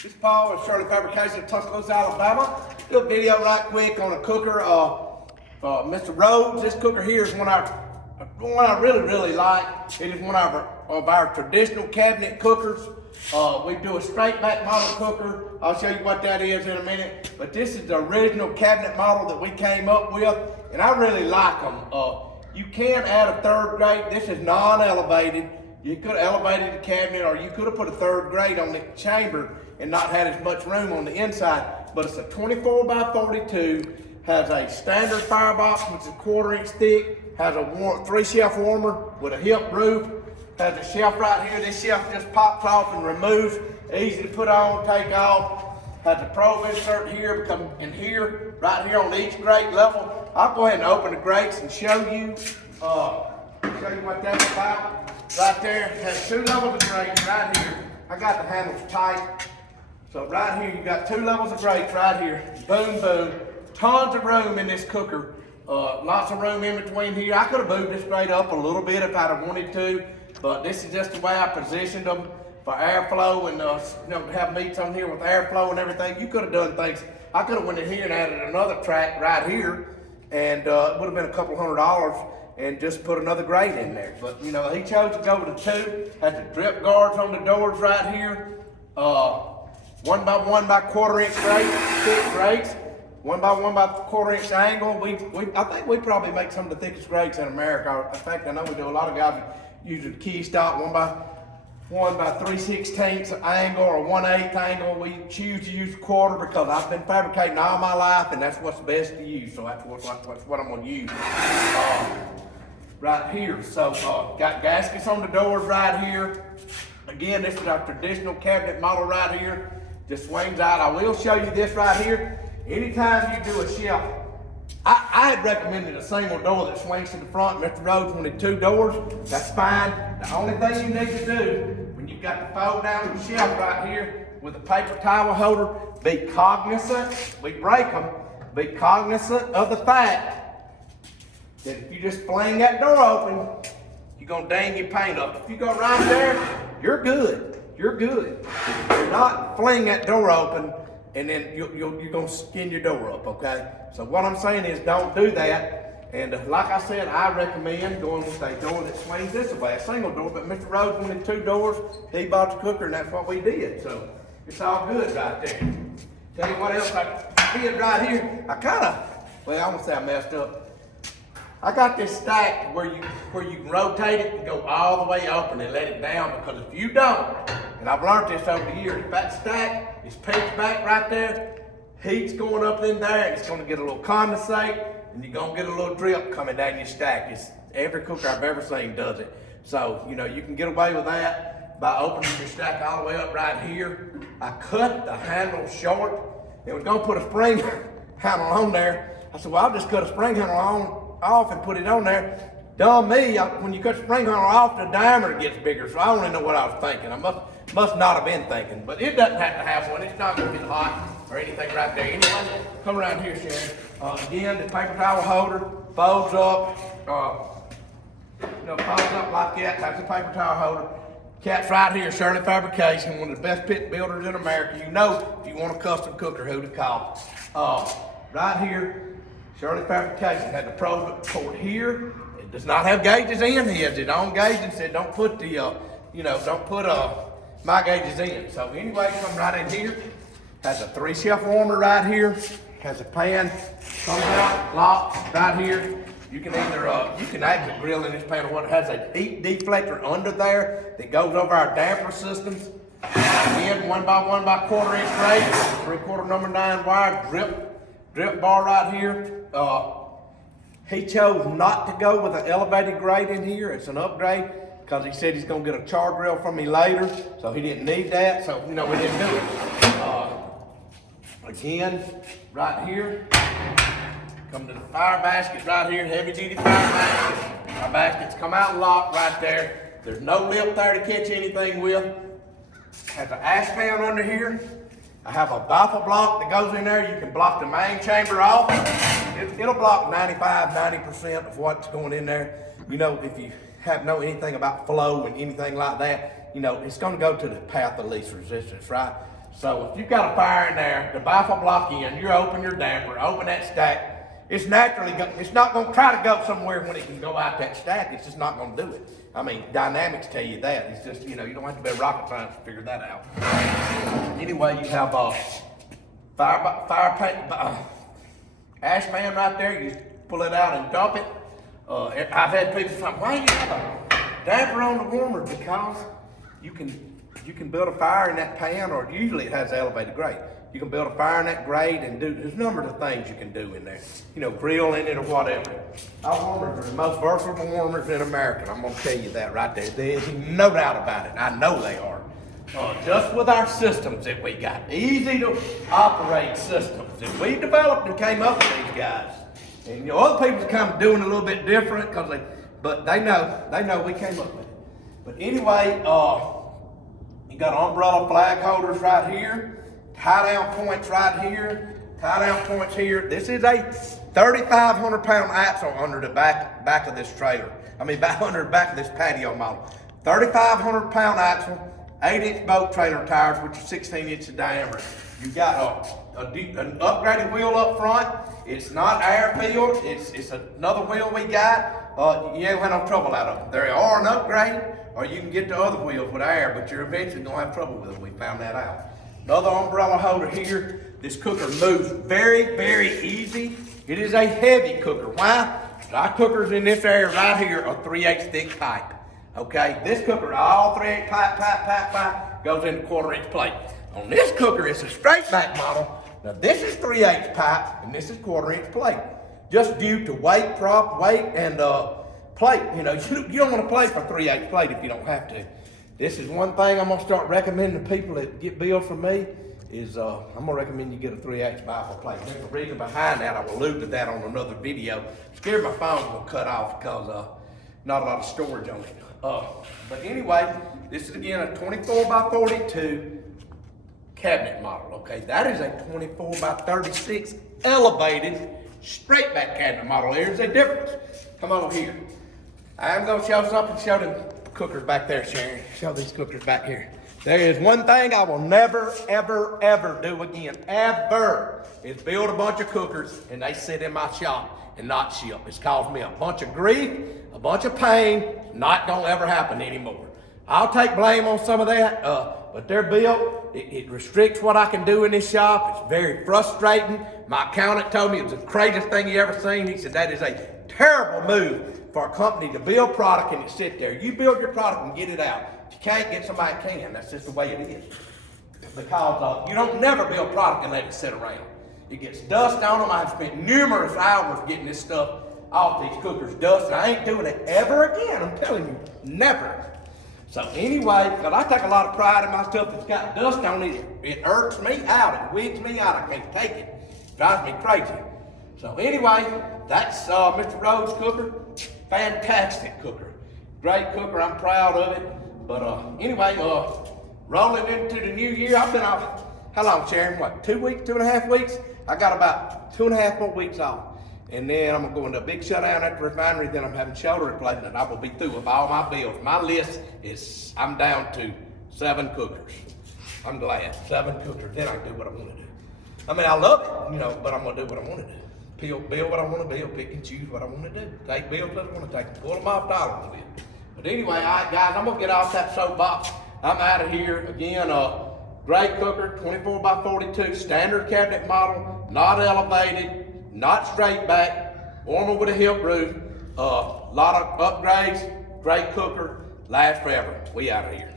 This is Paul with Shirley Fabrication of Tuscaloosa, Alabama. Do a video right quick on a cooker, Mr. Rhodes. This cooker here is one I really like. It is one of our traditional cabinet cookers. We do a straight back model cooker. I'll show you what that is in a minute. But this is the original cabinet model that we came up with, and I really like them. You can add a third grate. This is non-elevated. You could have elevated the cabinet, or you could have put a third grate on the chamber and not had as much room on the inside. But it's a 24 by 42, has a standard firebox, which is 1/4 inch thick, has a 3-shelf warmer with a hip roof, has a shelf right here. This shelf just pops off and removes, easy to put on, take off. Has a probe insert here, in here, right here on each grate level. I'll go ahead and open the grates and show you what that's about. Right there, has 2 levels of grates right here. I got the handles tight. So right here, you got 2 levels of grates right here. Boom, boom. Tons of room in this cooker. Lots of room in between here. I could have moved this grate up a little bit if I'd have wanted to, but this is just the way I positioned them for airflow and have meats on here with airflow and everything. You could have done things. I could have went in here and added another track right here, and it would have been a couple $100 and just put another grate in there. But he chose to go with the 2. Has the drip guards on the doors right here. 1 by 1 by 1/4 inch grate, thick grates. 1 by 1 by 1/4 inch angle. I think we probably make some of the thickest grates in America. In fact, I know we do. A lot of guys use the key stop 1 by 1 by 3/16 angle or 1/8 angle. We choose to use 1/4 because I've been fabricating all my life, and that's what's best to use. So that's what I'm gonna use. Right here. So got gaskets on the doors right here. Again, this is our traditional cabinet model right here. Just swings out. I will show you this right here. Anytime you do a shelf, I had recommended a single door that swings to the front. Mr. Rhodes wanted 2 doors. That's fine. The only thing you need to do when you've got the fold down shelf right here with a paper towel holder, be cognizant, we break them, be cognizant of the fact that if you just fling that door open, you're gonna dang your paint up. If you go right there, you're good. You're good. You're not fling that door open and then you're gonna skin your door up, okay? So what I'm saying is don't do that. And like I said, I recommend going with a door that swings this way, a single door, but Mr. Rhodes wanted 2 doors. He bought the cooker and that's what we did. So it's all good right there. Tell you what else I did right here. I won't say I messed up. I got this stack where you can rotate it and go all the way open and let it down, because if you don't, and I've learned this over the years, if that stack is pitched back right there, heat's going up in there and it's gonna get a little condensate and you're gonna get a little drip coming down your stack. Every cooker I've ever seen does it. So, you can get away with that by opening your stack all the way up right here. I cut the handle short and was gonna put a spring handle on there. I said, well, I'll just cut a spring handle off and put it on there. Dumb me, when you cut the spring handle off, the diameter gets bigger, so I don't even know what I was thinking. I must not have been thinking, but it doesn't have to have one. It's not gonna get hot or anything right there. Anyway, come around here, Sharon. Again, the paper towel holder folds up, folds up like that. That's a paper towel holder. Cat's right here, Shirley Fabrication, one of the best pit builders in America. If you want a custom cooker, who to call. Right here, Shirley Fabrication had the probe port here. It does not have gauges in. He has his own gauge and said don't put my gauges in. So anyway, come right in here. Has a 3-shelf warmer right here. Has a pan, comes out, locks right here. You can actually grill in this pan or what. It has a heat deflector under there that goes over our damper systems. Again, 1 by 1 by 1/4 inch grate, 3/4 number 9 wire, drip bar right here. He chose not to go with an elevated grate in here. It's an upgrade because he said he's gonna get a char grill from me later, so he didn't need that. So we didn't do it. Again, right here, come to the fire basket right here, heavy duty fire basket. Our baskets come out locked right there. There's no lip there to catch anything with. Has an ash pan under here. I have a baffle block that goes in there. You can block the main chamber off. It'll block 90% of what's going in there. If you know anything about flow and anything like that, it's gonna go to the path of least resistance, right? So if you've got a fire in there, the baffle block in, you open your damper, open that stack, it's not gonna try to go somewhere when it can go out that stack, it's just not gonna do it. I mean, dynamics tell you that. It's just, you know, you don't have to be a rocket science to figure that out. Anyway, you have a ash pan right there. You pull it out and dump it. I've had people say, why do you have a damper on the warmer? Because you can build a fire in that pan, or usually it has elevated grade. You can build a fire in that grade and there's a number of things you can do in there. You know, grill in it or whatever. Our warmers are the most versatile warmers in America. I'm gonna tell you that right there. There's no doubt about it. I know they are. Just with our systems that we got, easy to operate systems that we developed and came up with these guys. And you know, other people come doing a little bit different but they know we came up with it. But anyway, you got umbrella flag holders right here. Tie down points right here, tie down points here. This is a 3,500 pound axle under the back of this trailer. Under the back of this patio model. 3,500 pound axle, 8-inch boat trailer tires, which are 16 inches in diameter. You got an upgraded wheel up front. It's not air filled, it's another wheel we got. You ain't had no trouble out of them. They are an upgrade, or you can get the other wheels with air, but you're eventually gonna have trouble with them. We found that out. Another umbrella holder here. This cooker moves very, very easy. It is a heavy cooker. Why? Our cookers in this area right here are 3/8 thick pipe. Okay, this cooker, all 3/8 pipe, goes in the 1/4-inch plate. On this cooker, it's a straight back model. Now this is 3/8 pipe, and this is 1/4-inch plate. Just due to weight and plate. You know, you don't want to plate for 3/8 plate if you don't have to. This is one thing I'm gonna start recommending to people that get billed from me is I'm gonna recommend you get a 3/8 baffle plate. There's a reason behind that. I will allude to that on another video. Scared my phone will cut off because not a lot of storage on it. But anyway, this is again a 24x42 cabinet model. Okay, that is a 24x36 elevated straight back cabinet model. There's a difference. Come over here. I'm gonna show something. Show them cookers back there, Sharon. Show these cookers back here. There is one thing I will never, ever, ever do again, ever, is build a bunch of cookers and they sit in my shop and not ship. It's caused me a bunch of grief, a bunch of pain, not gonna ever happen anymore. I'll take blame on some of that, but they're built. It restricts what I can do in this shop. It's very frustrating. My accountant told me it was the craziest thing he ever seen. He said that is a terrible move for a company to build product and it sit there. You build your product and get it out. If you can't, get somebody that can. That's just the way it is. Because you don't never build product and let it sit around. It gets dust on them. I've spent numerous hours getting this stuff off these cookers, dust, and I ain't doing it ever again. I'm telling you, never. So anyway, because I take a lot of pride in my stuff that's got dust on it, it irks me out. It wigs me out. I can't take it. Drives me crazy. So anyway, that's Mr. Rhodes cooker. Fantastic cooker. Great cooker. I'm proud of it. But anyway, rolling into the new year, I've been off, how long, Sharon? What, 2 weeks, 2.5 weeks? I got about 2.5 more weeks off. And then I'm gonna go into a big shutdown at the refinery, then I'm having shoulder replacement. I will be through with all my bills. My list is, I'm down to 7 cookers. I'm glad, 7 cookers, then I can do what I wanna do. I mean, I love it, you know, but I'm gonna do what I wanna do. Build what I wanna build, pick and choose what I wanna do. Take bills that I wanna take, pull them off dollars with. But anyway, all right, guys, I'm gonna get off that soapbox. I'm out of here. Again, great cooker, 24x42, standard cabinet model, not elevated, not straight back, warmer with a hip roof, lot of upgrades, great cooker, lasts forever. We out of here.